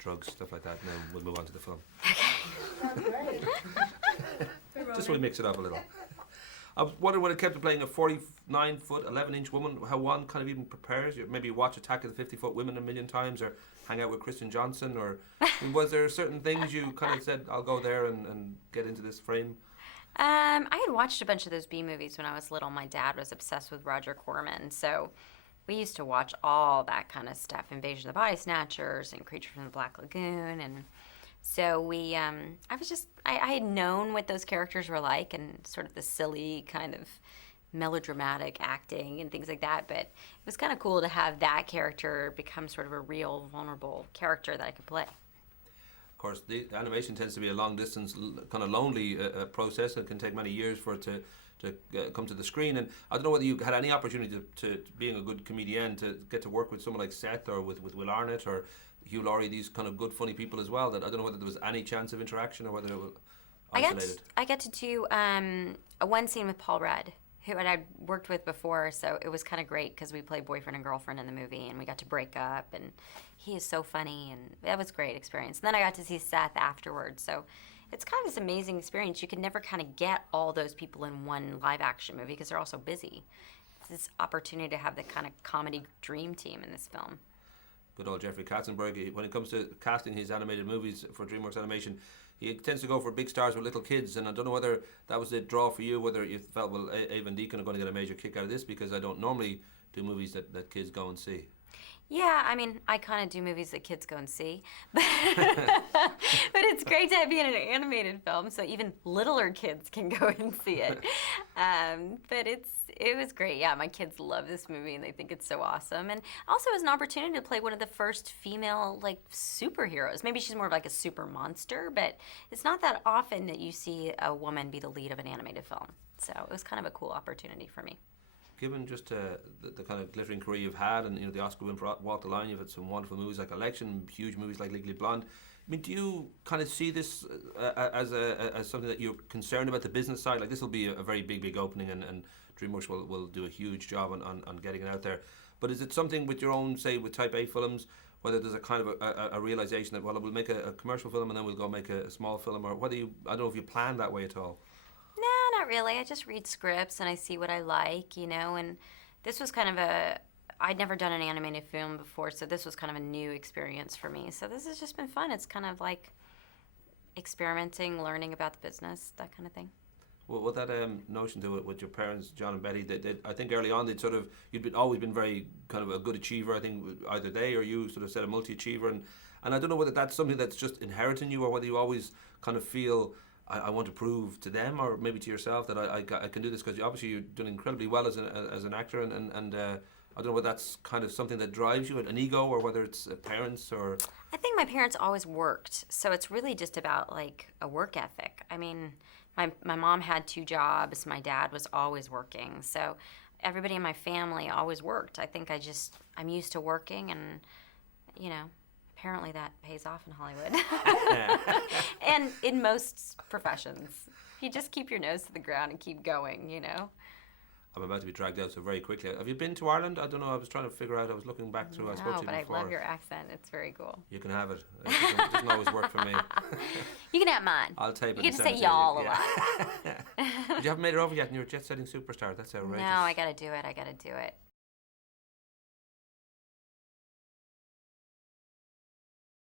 drugs, stuff like that, and then we'll move on to the film. Sounds great. Just so we mix it up a little. I was wondering when it kept to playing a 49-foot, 11-inch woman, how one kind of even prepares. Maybe you watch Attack of the 50-Foot Women a million times, or hang out with Kristen Johnson, or was there certain things you kind of said, I'll go there and get into this frame? I had watched a bunch of those B movies when I was little. My dad was obsessed with Roger Corman, so we used to watch all that kind of stuff, Invasion of the Body Snatchers and Creature from the Black Lagoon, and so we, I had known what those characters were like and sort of the silly kind of melodramatic acting and things like that, but it was kind of cool to have that character become sort of a real vulnerable character that I could play. Of course, the animation tends to be a long distance, kind of lonely process. It can take many years for it to come to the screen. And I don't know whether you had any opportunity to being a good comedian, to get to work with someone like Seth or with Will Arnett or Hugh Laurie, these kind of good, funny people as well. That I don't know whether there was any chance of interaction or whether it was isolated. I got to do a one scene with Paul Rudd, who I'd worked with before, so it was kind of great because we played boyfriend and girlfriend in the movie, and we got to break up, and he is so funny, and that was a great experience. And then I got to see Seth afterwards, so it's kind of this amazing experience. You can never kind of get all those people in one live-action movie because they're all so busy. It's this opportunity to have the kind of comedy dream team in this film. Good old Jeffrey Katzenberg, when it comes to casting his animated movies for DreamWorks Animation, he tends to go for big stars with little kids, and I don't know whether that was a draw for you, whether you felt, well, Ava and Deacon are going to get a major kick out of this, because I don't normally do movies that kids go and see. Yeah, I mean, I kind of do movies that kids go and see, but it's great to be in an animated film, so even littler kids can go and see it. But it was great. Yeah, my kids love this movie and they think it's so awesome. And also it was an opportunity to play one of the first female superheroes. Maybe she's more of like a super monster, but it's not that often that you see a woman be the lead of an animated film. So it was kind of a cool opportunity for me. Given just the kind of glittering career you've had, and the Oscar win for Walk the Line, you've had some wonderful movies like Election, huge movies like Legally Blonde. I mean, do you kind of see this as something that you're concerned about the business side? Like, this will be a very big opening, and DreamWorks will do a huge job on getting it out there. But is it something with your own, say, with Type A films, whether there's a kind of a realization that, well, we'll make a commercial film and then we'll go make a small film, or whether I don't know if you plan that way at all? No, not really. I just read scripts and I see what I like, and this was kind of I'd never done an animated film before, so this was kind of a new experience for me. So this has just been fun. It's kind of like experimenting, learning about the business, that kind of thing. Well, with that notion to it with your parents, John and Betty, I think early on you'd always been very kind of a good achiever. I think either they or you sort of said a multi-achiever, and I don't know whether that's something that's just inherent in you, or whether you always kind of feel, I want to prove to them, or maybe to yourself, that I can do this, because obviously you're doing incredibly well as an actor, and I don't know whether that's kind of something that drives you, an ego, or whether it's parents or... I think my parents always worked, so it's really just about a work ethic. I mean, my mom had 2 jobs, my dad was always working, so everybody in my family always worked. I think I'm used to working, and apparently that pays off in Hollywood. And in most professions. You just keep your nose to the ground and keep going, I'm about to be dragged out so very quickly. Have you been to Ireland? I don't know, I was trying to figure out, I was looking back through, I spoke to you but before. I love your accent, it's very cool. You can have it. It doesn't always work for me. You can have mine. I'll tape it. You get to say y'all a lot. But you haven't made it over yet, and you're a jet-setting superstar. That's outrageous. No, I gotta do it.